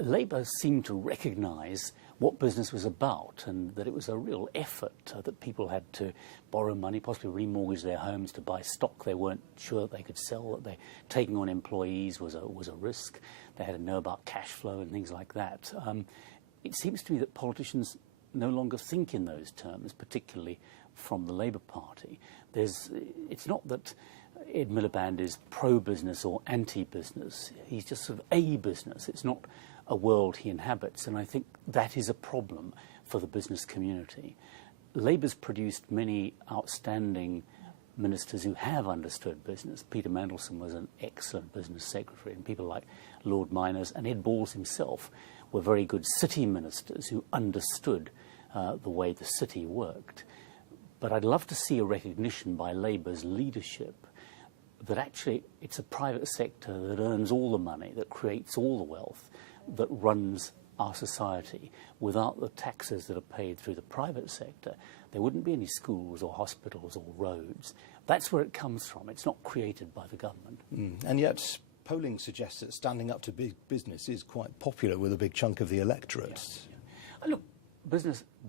Labour seemed to recognise what business was about, and that it was a real effort, that people had to borrow money, possibly remortgage their homes to buy stock they weren't sure they could sell, that taking on employees was a risk. They had to know about cash flow and things like that. It seems to me that politicians no longer think in those terms, particularly from the Labour Party. It's not that Ed Miliband is pro-business or anti-business. He's just sort of a business. It's not a world he inhabits, and I think that is a problem for the business community. Labour's produced many outstanding ministers who have understood business. Peter Mandelson was an excellent business secretary, and people like Lord Miners and Ed Balls himself were very good city ministers who understood the way the city worked. But I'd love to see a recognition by Labour's leadership that actually it's a private sector that earns all the money, that creates all the wealth, that runs our society. Without the taxes that are paid through the private sector, there wouldn't be any schools or hospitals or roads. That's where it comes from. It's not created by the government. And yet polling suggests that standing up to big business is quite popular with a big chunk of the electorate. Yeah. Look,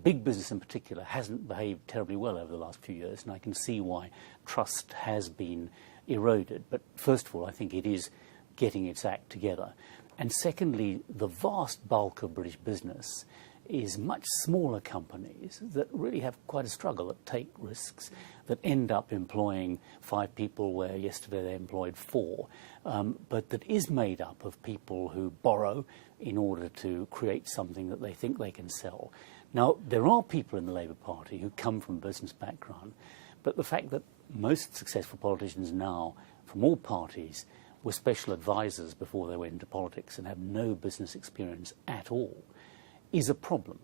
big business in particular, hasn't behaved terribly well over the last few years, and I can see why trust has been eroded. But first of all, I think it is getting its act together. And secondly, the vast bulk of British business is much smaller companies that really have quite a struggle, that take risks, that end up employing 5 people where yesterday they employed 4, but that is made up of people who borrow in order to create something that they think they can sell. Now, there are people in the Labour Party who come from a business background, but the fact that most successful politicians now from all parties were special advisors before they went into politics and have no business experience at all is a problem.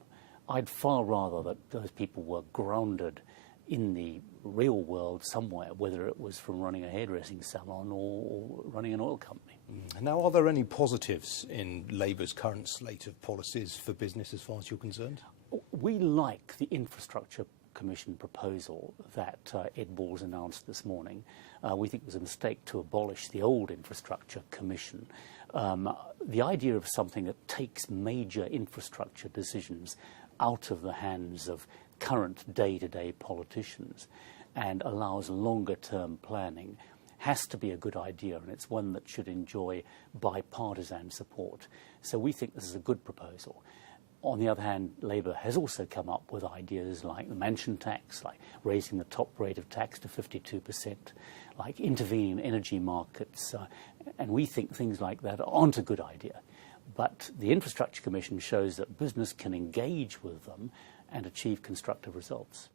I'd far rather that those people were grounded in the real world somewhere, whether it was from running a hairdressing salon or running an oil company. Now, are there any positives in Labour's current slate of policies for business as far as you're concerned? We like the Infrastructure Commission proposal that Ed Balls announced this morning. We think it was a mistake to abolish the old Infrastructure Commission. The idea of something that takes major infrastructure decisions out of the hands of current day-to-day politicians and allows longer-term planning has to be a good idea, and it's one that should enjoy bipartisan support. So we think this is a good proposal. On the other hand, Labour has also come up with ideas like the mansion tax, like raising the top rate of tax to 52%, like intervening in energy markets, and we think things like that aren't a good idea. But the Infrastructure Commission shows that business can engage with them and achieve constructive results.